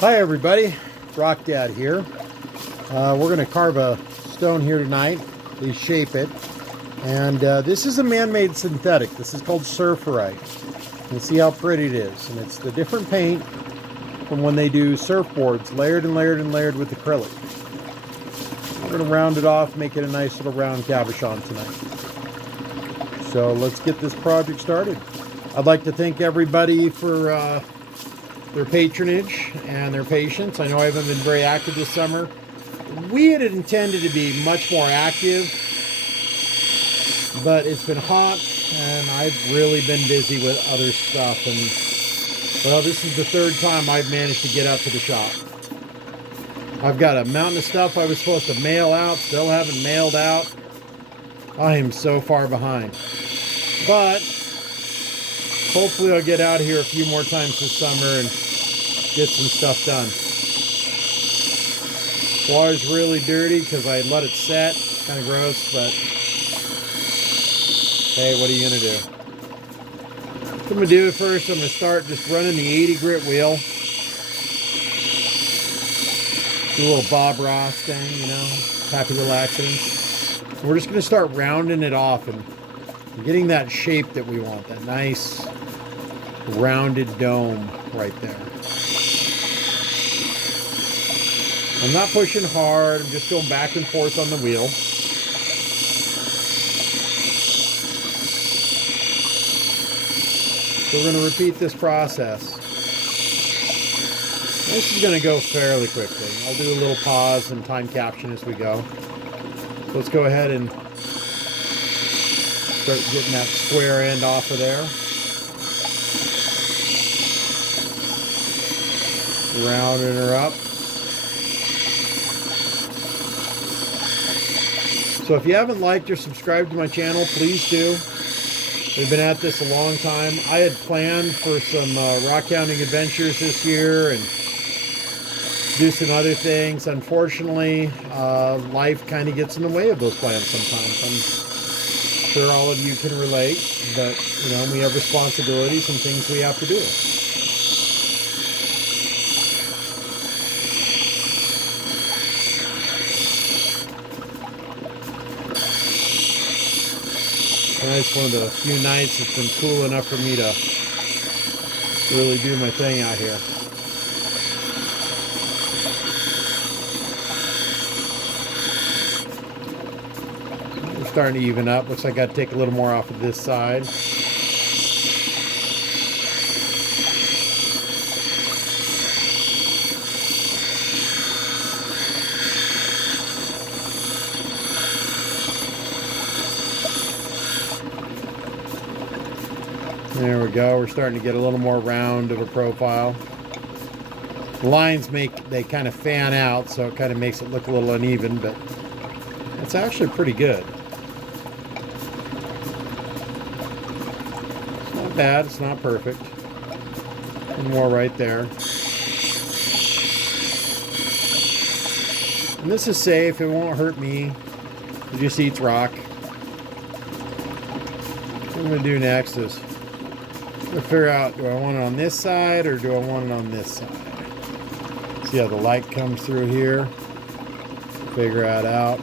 Hi everybody, Rock Dad here. We're going to carve a stone here tonight, at least shape it. And this is a man-made synthetic. This is called serferight. You can see how pretty it is. And it's the different paint from when they do surfboards, layered and layered and layered with acrylic. We're going to round it off, make it a nice little round cabochon tonight. So let's get this project started. I'd like to thank everybody for their patronage and their patience. I know I haven't been very active this summer. We had intended to be much more active, but it's been hot and I've really been busy with other stuff. And well, this is the third time I've managed to get up to the shop. I've got a mountain of stuff I was supposed to mail out, still haven't mailed out. I am so far behind. But hopefully I'll get out here a few more times this summer and get some stuff done. Water's really dirty because I let it set. Kind of gross, but hey, what are you going to do? What I'm going to do first, I'm going to start just running the 80 grit wheel. Do a little Bob Ross thing, you know, happy little accidents. We're just going to start rounding it off and getting that shape that we want, that nice rounded dome right there. I'm not pushing hard, I'm just going back and forth on the wheel. So we're going to repeat this process. This is going to go fairly quickly. I'll do a little pause and time caption as we go. So let's go ahead and start getting that square end off of there. Rounding her up. So if you haven't liked or subscribed to my channel, please do. We've been at this a long time. I had planned for some rock hounding adventures this year and do some other things. Unfortunately, life kind of gets in the way of those plans sometimes. I'm sure all of you can relate, but you know, we have responsibilities and things we have to do. It's one of the few nights it's been cool enough for me to really do my thing out here. We're starting to even up. Looks like I got to take a little more off of this side. There we go. We're starting to get a little more round of a profile. The lines they kind of fan out, so it kind of makes it look a little uneven, but it's actually pretty good. It's not bad. It's not perfect. One more right there. And this is safe. It won't hurt me. It just eats rock. What I'm going to do next is to figure out, do I want it on this side or do I want it on this side? See how the light comes through here. Figure that out.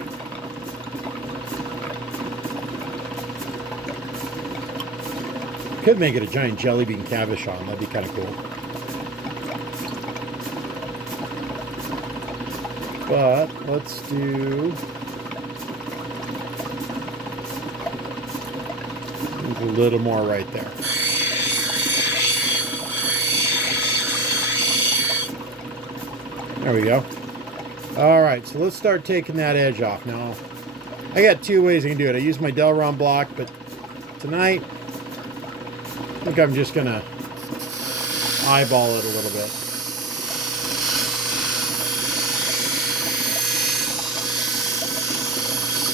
Could make it a giant jelly bean cabochon. That'd be kind of cool. But let's do a little more right there. There we go. All right, so let's start taking that edge off. Now, I got two ways I can do it. I use my Delron block, but tonight, I think I'm just going to eyeball it a little bit.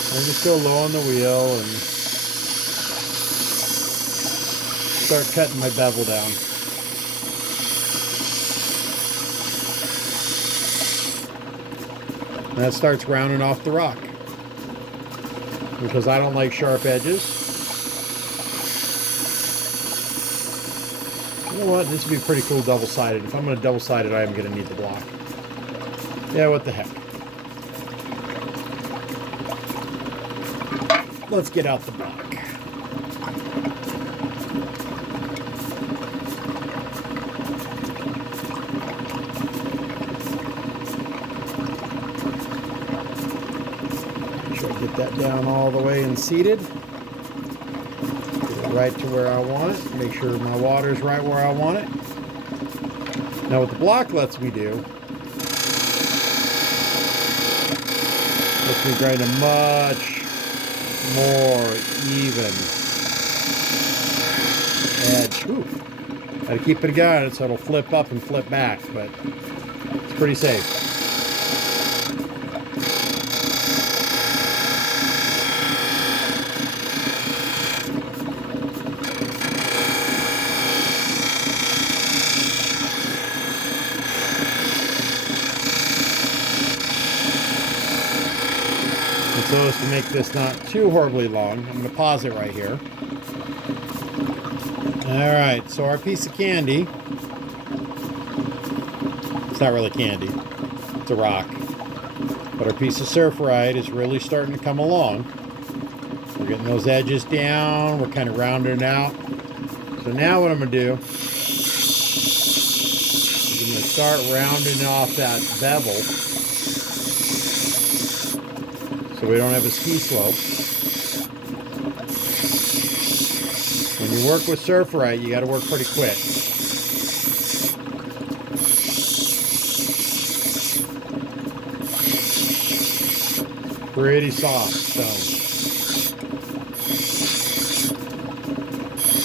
And just go low on the wheel and start cutting my bevel down. And that starts rounding off the rock. Because I don't like sharp edges. know what? This would be pretty cool double-sided. If I'm going to double-side it, I am going to need the block. Yeah, what the heck. Let's get out the block. Make sure I get that down all the way and seated. Right to where I want it. Make sure my water's right where I want it. Now what the block lets me do, lets me grind a much more even edge. Ooh. Gotta keep it going so it'll flip up and flip back, but it's pretty safe. So as to make this not too horribly long, I'm going to pause it right here. Alright, so our piece of candy, it's not really candy, it's a rock, but our piece of serferight is really starting to come along. We're getting those edges down, we're kind of rounding it out. So now what I'm going to do is I'm going to start rounding off that bevel, so we don't have a ski slope. When you work with serferight, you got to work pretty quick. Pretty soft stone.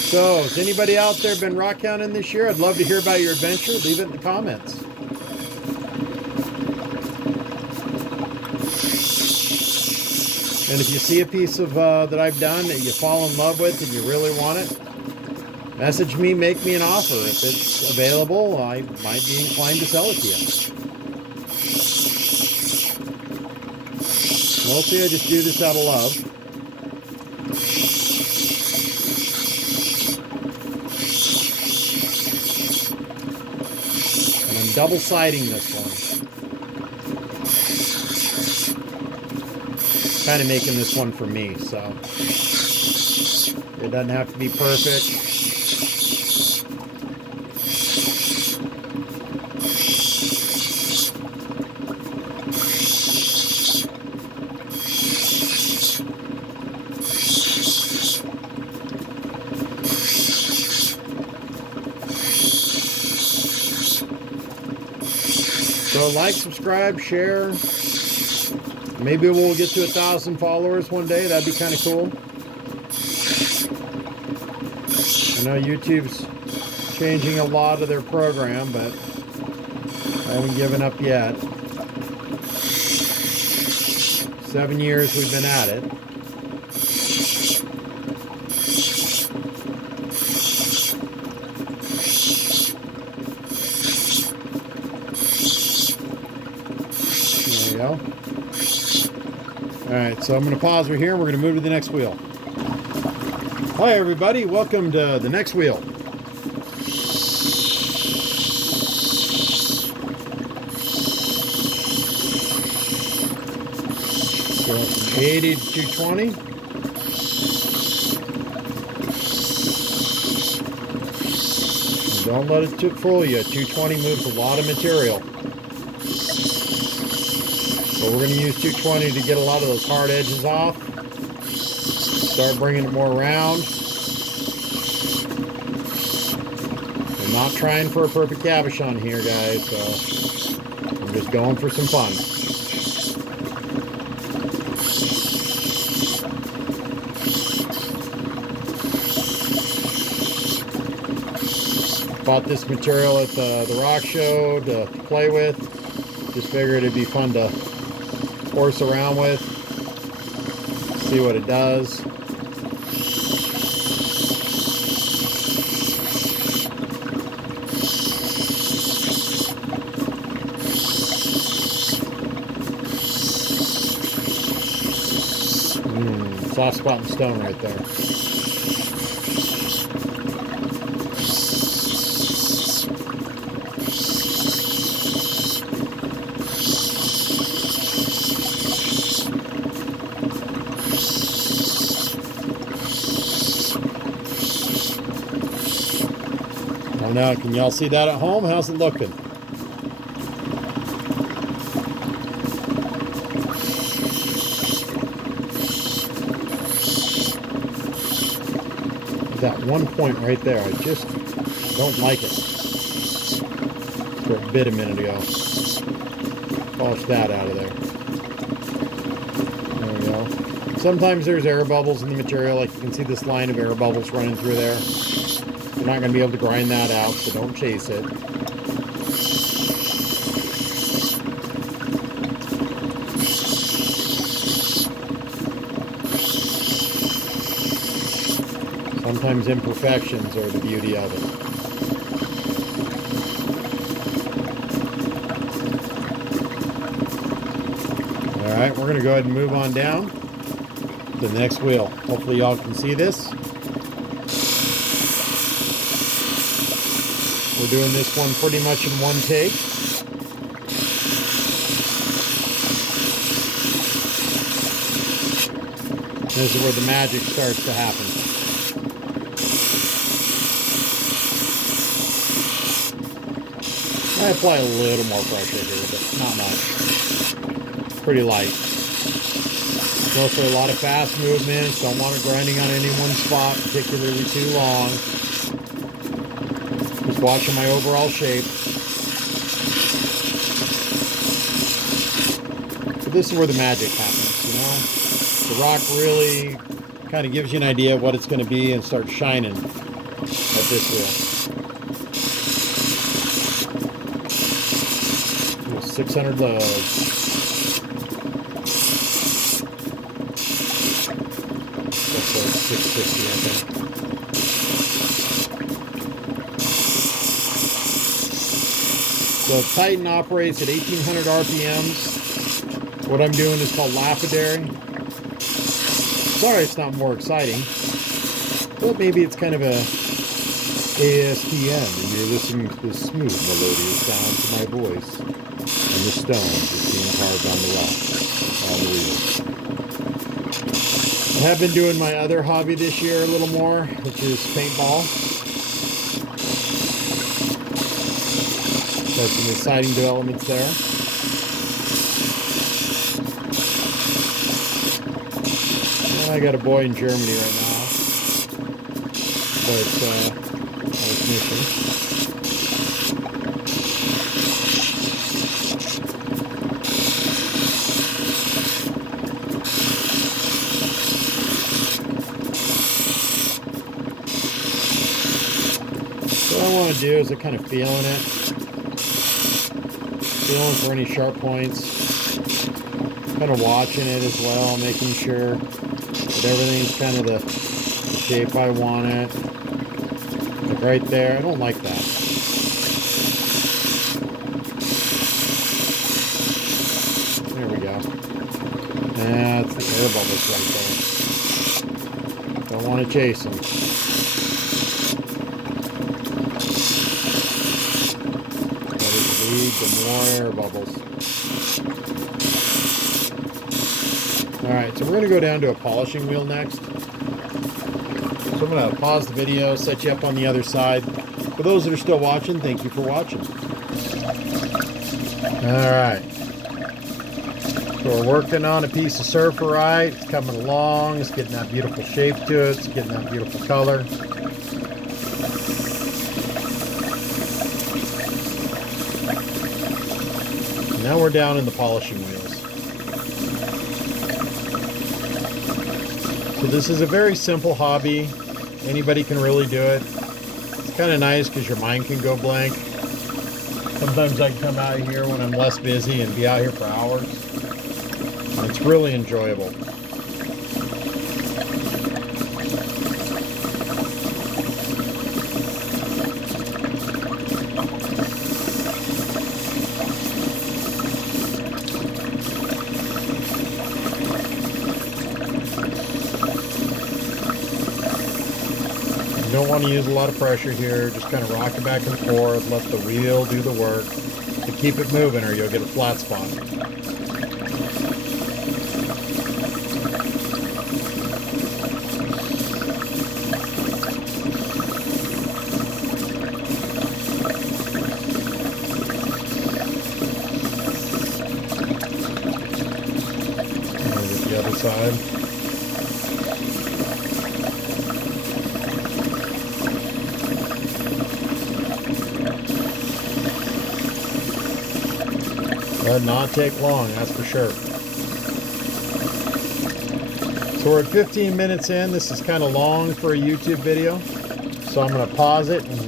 So, has anybody out there been rock hounding this year? I'd love to hear about your adventure. Leave it in the comments. And if you see a piece of that I've done that you fall in love with and you really want it, message me, make me an offer. If it's available, I might be inclined to sell it to you. Mostly I just do this out of love. And I'm double-siding this one. Kind of making this one for me, so it doesn't have to be perfect. So like, subscribe, share. Maybe we'll get to 1,000 followers one day. That'd be kind of cool. I know YouTube's changing a lot of their program, but I haven't given up yet. 7 years we've been at it. There we go. Alright, so I'm going to pause right here and we're going to move to the next wheel. Hi everybody, welcome to the next wheel. So from 80 to 220. And don't let it fool you, 220 moves a lot of material. So we're going to use 220 to get a lot of those hard edges off. Start bringing it more round. I'm not trying for a perfect cabochon here, guys, so I'm just going for some fun. Bought this material at the rock show to play with. Just figured it'd be fun to horse around with, see what it does. Soft spot in stone right there. know. Can y'all see that at home? How's it looking? That one point right there, I just don't like it. For a bit a minute ago. Polish that out of there. There we go. Sometimes there's air bubbles in the material, like you can see this line of air bubbles running through there. You're not going to be able to grind that out, so don't chase it. Sometimes imperfections are the beauty of it. Alright, we're going to go ahead and move on down to the next wheel. Hopefully y'all can see this. We're doing this one pretty much in one take. This is where the magic starts to happen. I apply a little more pressure here, but not much. Pretty light. Go for a lot of fast movements. Don't want it grinding on any one spot, particularly too long. Just watching my overall shape. So this is where the magic happens, you know? The rock really kind of gives you an idea of what it's going to be and starts shining at this wheel. 600 loads. That's like 650, I think. So Titan operates at 1800 RPMs. What I'm doing is called lapidary. Sorry it's not more exciting, but maybe it's kind of a ASTM and you're listening to the smooth melodious sound to my voice and the stones that's being carved on the rock, on the wheel. I have been doing my other hobby this year a little more, which is paintball. So some exciting developments there. I got a boy in Germany right now, but on his mission. What I want to do is I'm kind of feeling it, feeling for any sharp points, kind of watching it as well, making sure that everything's kind of the shape I want it. Like right there, I don't like that. There we go. That's the air bubbles right there. Don't want to chase them. Better to lead to more air bubbles. Alright, so we're going to go down to a polishing wheel next. So I'm going to pause the video, set you up on the other side. For those that are still watching, thank you for watching. Alright. So we're working on a piece of serferight. It's coming along. It's getting that beautiful shape to it. It's getting that beautiful color. Now we're down in the polishing wheels. So this is a very simple hobby. Anybody can really do it. It's kind of nice because your mind can go blank. Sometimes I can come out here when I'm less busy and be out here for hours. And it's really enjoyable. You don't want to use a lot of pressure here, just kind of rock it back and forth, let the wheel do the work to keep it moving or you'll get a flat spot. side. Does not take long, that's for sure. So we're at 15 minutes in. This is kind of long for a YouTube video. So I'm going to pause it and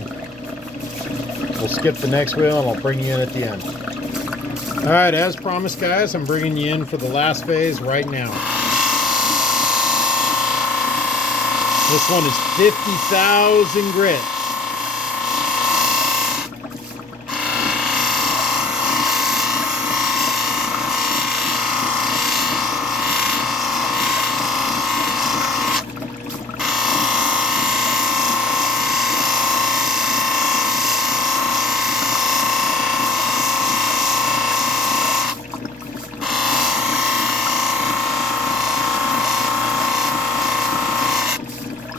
we'll skip the next wheel and I'll bring you in at the end. Alright, as promised guys, I'm bringing you in for the last phase right now. This one is 50,000 grit.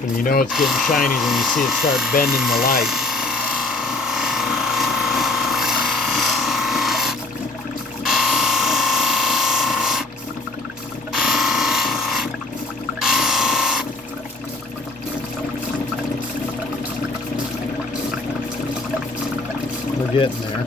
And you know it's getting shiny when you see it start bending the light. We're getting there.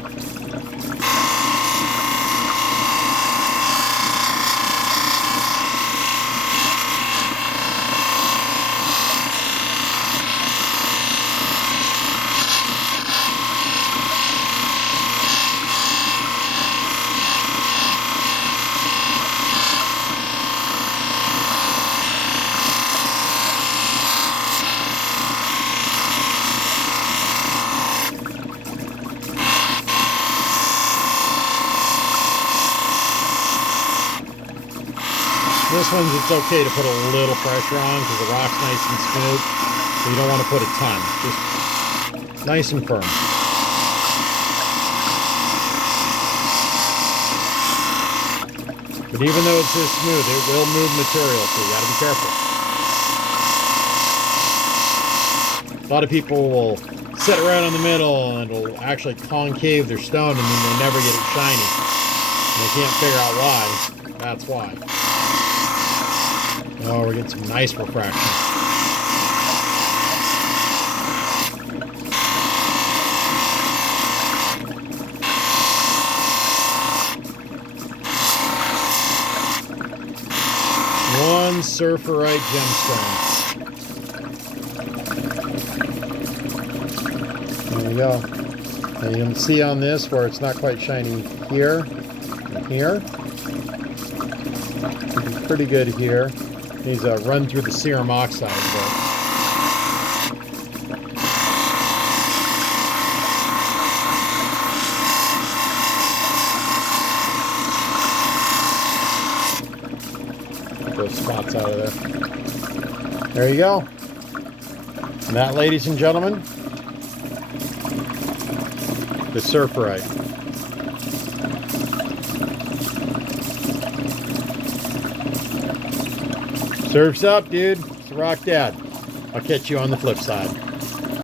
This one's, it's okay to put a little pressure on because the rock's nice and smooth, so you don't want to put a ton, just nice and firm. But even though it's this smooth, it will move material, so you gotta be careful. A lot of people will set it right on the middle and it'll actually concave their stone and then they never get it shiny. And they can't figure out why. That's why. Oh, we're getting some nice refraction. One serferight gemstone. There you go. Now you can see on this where it's not quite shiny here and here. It's pretty good here. Needs to run through the serum oxide, but get those spots out of there. There you go. And that, ladies and gentlemen, the serferight. Surf's up, dude. It's the Rock Dad. I'll catch you on the flip side.